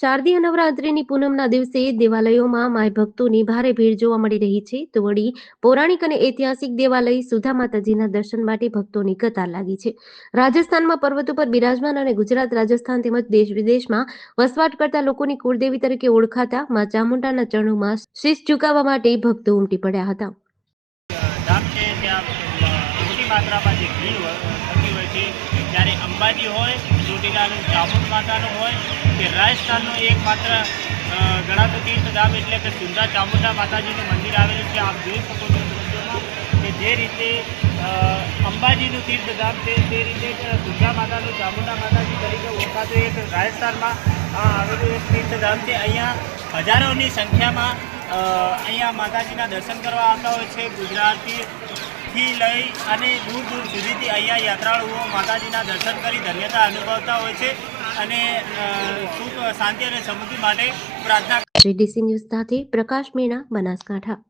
શારદીય નવરાત્રિની પૂનમના દિવસે દેવાલયોમાં માય ભક્તોની ભારે ભીડ જોવા મળી રહી છે. તો વળી પૌરાણિક અને ઐતિહાસિક દેવાલય સુધા માતાજીના દર્શન માટે ભક્તોની કતાર લાગી છે. રાજસ્થાનમાં પર્વતો પર બિરાજમાન અને ગુજરાત, રાજસ્થાન તેમજ દેશ વિદેશમાં વસવાટ કરતા લોકોની કુળદેવી તરીકે ઓળખાતા મા ચામુંડાના ચરણોમાં શીશ ઝુકાવવા માટે ભક્તો ઉમટી પડ્યા હતા. ધામ છે ત્યાં મોટી માત્રામાં જે ભીડ થતી હોય છે, ત્યારે અંબાજી હોય, ચોટીલાનું ચામુંડ માતાનું હોય કે રાજસ્થાનનું એકમાત્ર ગણાતું તીર્થધામ એટલે કે સુંદા ચામુંડા માતાજીનું મંદિર આવેલું છે. આપ જોઈ શકો છો દ્રશ્યોમાં કે જે રીતે અંબાજીનું તીર્થધામ છે તે રીતે સુંદા માતાનું ચામુંડા માતાજી તરીકે ઓળખાતું એક રાજસ્થાનમાં આવેલું એક તીર્થધામ છે. અહીંયા હજારોની સંખ્યામાં અહીંયા માતાજીના દર્શન કરવા આવતા હોય છે. ગુજરાતથી લઈ અને દૂર દૂર સુધીથી અહીંયા યાત્રાળુઓ માતાજીના દર્શન કરી ધન્યતા અનુભવતા હોય છે અને સુખ, શાંતિ અને સમૃદ્ધિ માટે પ્રાર્થના. ડીસી ન્યૂઝ સાથે પ્રકાશ મેણા, બનાસકાંઠા.